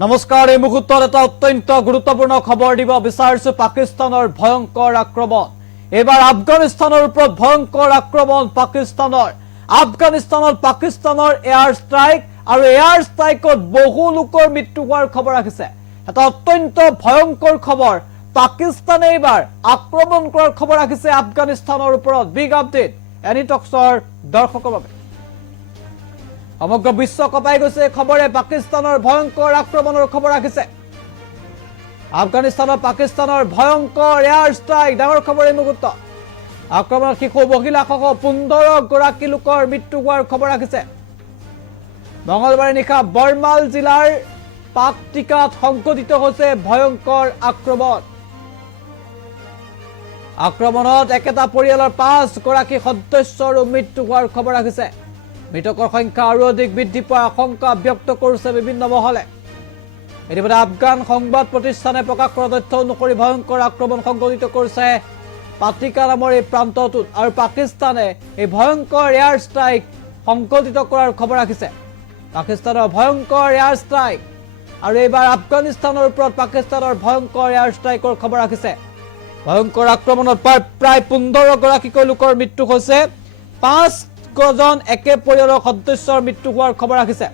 নমস্কাৰ এই মুহূৰ্তত এটা অত্যন্ত গুৰুত্বপূৰ্ণ খবৰ দিব বিচাৰিছো পাকিস্তানৰ ভয়ংকৰ আক্ৰমণ এবাৰ আফগানিস্তানৰ ওপৰত ভয়ংকৰ আক্ৰমণ পাকিস্তানৰ এয়াৰ ষ্ট্ৰাইক আৰু এয়াৰ ষ্ট্ৰাইকত বহু লোকৰ মৃত্যু হোৱাৰ খবৰ আহিছে এটা অত্যন্ত ভয়ংকৰ খবৰ পাকিস্তানে এবাৰ আক্ৰমণ কৰাৰ খবৰ আহিছে আফগানিস্তানৰ ওপৰত বিগ আপডেট এনি টক্সৰ দৰ্শকৰ বাবে সমগ্ৰ বিশ্ব কপাই গৈছে খবৰে পাকিস্তানৰ ভয়ংকৰ আক্ৰমণৰ খবৰ আহিছে আফগানিস্তানৰ পাকিস্তানৰ ভয়ংকৰ এয়াৰ ষ্ট্ৰাইক ডাঙৰ খবৰ এই মুহূৰ্ত আক্ৰমণৰ শিশু মহিলাসহ 15 গৰাকী লোকৰ মৃত্যু হোৱাৰ খবৰ আহিছে মঙলবাৰে নিশা বৰমাল জিলাৰ পাকটিকাত সংঘটিত হৈছে ভয়ংকৰ আক্ৰমণত একেটা পৰিয়ালৰ 5 গৰাকী সদস্যৰ মৃত্যু হোৱাৰ খবৰ আহিছে মৃতকৰ সংখ্যা আৰু অধিক বৃদ্ধি পোৱাৰ আশংকা ব্যক্ত কৰিছে বিভিন্ন মহলে ইতিমধ্যে আফগান সংবাদ প্ৰতিষ্ঠানে প্ৰকাশ কৰা তথ্য অনুসৰি ভয়ংকৰ আক্ৰমণ সংঘটিত কৰিছে পাতিকা নামৰ এই প্ৰান্তটোত আৰু পাকিস্তানে এই ভয়ংকৰ এয়াৰ ষ্ট্ৰাইক সংঘটিত কৰাৰ খবৰ আহিছে পাকিস্তানৰ ভয়ংকৰ এয়াৰ ষ্ট্ৰাইক আৰু এইবাৰ আফগানিস্তানৰ ওপৰত পাকিস্তানৰ ভয়ংকৰ এয়াৰ ষ্ট্ৰাইকৰ খবৰ আহিছে ভয়ংকৰ আক্ৰমণত প্ৰায় 15 গৰাকীকৈ লোকৰ মৃত্যু হৈছে 5 জন একে পৰিয়ালৰ সদস্যৰ মৃত্যু হোৱাৰ খবৰ আহিছে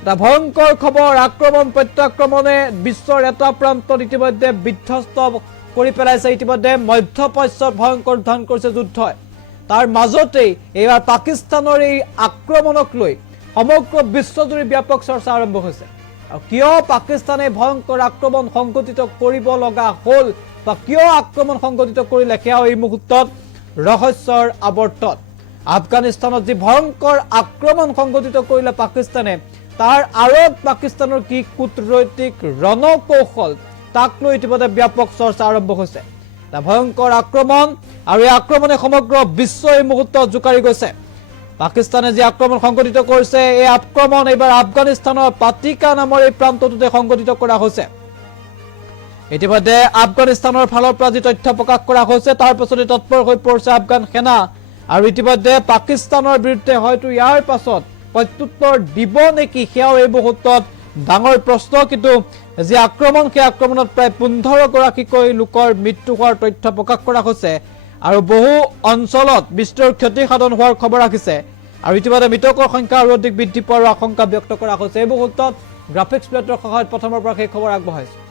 এটা ভয়ংকৰ খবৰ আক্ৰমণ প্ৰত্যাক্ৰমণে বিশ্বৰ এটা প্ৰান্তত ইতিমধ্যে বিধ্বস্ত কৰি পেলাইছে ইতিমধ্যে মধ্যপ্ৰাচ্যত ভয়ংকৰ ধাৰণ কৰিছে যুদ্ধই তাৰ মাজতেই এইবাৰ পাকিস্তানৰ এই আক্ৰমণক লৈ সমগ্ৰ বিশ্বজুৰি ব্যাপক চৰ্চা আৰম্ভ হৈছে আৰু কিয় পাকিস্তানে ভয়ংকৰ আক্ৰমণ সংঘটিত কৰিব লগা হ'ল বা কিয় আক্ৰমণ সংঘটিত কৰিলে সেয়া এই মুহূৰ্তত ৰহস্যৰ আৱৰ্তত আফগানিস্তানত যি ভয়ংকৰ আক্ৰমণ সংঘটিত কৰিলে পাকিস্তানে তাৰ আৰত পাকিস্তানৰ কি কূটনৈতিক ৰণকৌশল তাক লৈ ইতিমধ্যে ব্যাপক চৰ্চা আৰম্ভ হৈছে এটা ভয়ংকৰ আক্ৰমণ আৰু এই আক্ৰমণে সমগ্ৰ বিশ্ব এই মুহূৰ্তত জোকাৰি গৈছে পাকিস্তানে যি আক্ৰমণ সংঘটিত কৰিছে এই আক্ৰমণ এইবাৰ আফগানিস্তানৰ পাতিকা নামৰ এই প্ৰান্তটোতে সংঘটিত কৰা হৈছে ইতিমধ্যে আফগানিস্তানৰ ফালৰ পৰা যি তথ্য প্ৰকাশ কৰা হৈছে তাৰ পিছতে তৎপৰ হৈ পৰিছে আফগান সেনা আৰু ইতিমধ্যে পাকিস্তানৰ বিৰুদ্ধে হয়তো ইয়াৰ পাছত প্ৰত্যুত্তৰ দিব নেকি সেয়াও এই মুহূৰ্তত ডাঙৰ প্ৰশ্ন কিন্তু যি আক্ৰমণ সেই আক্ৰমণত প্ৰায় 15 গৰাকীকৈ লোকৰ মৃত্যু হোৱাৰ তথ্য প্ৰকাশ কৰা হৈছে আৰু বহু অঞ্চলত বিস্তৰ ক্ষতি সাধন হোৱাৰ খবৰ আহিছে আৰু ইতিমধ্যে মৃতকৰ সংখ্যা আৰু অধিক বৃদ্ধি পোৱাৰ আশংকা ব্যক্ত কৰা হৈছে এই মুহূৰ্তত গ্ৰাফিক্স প্লেটৰ সহায়ত প্ৰথমৰ পৰা সেই খবৰ আগবঢ়াইছে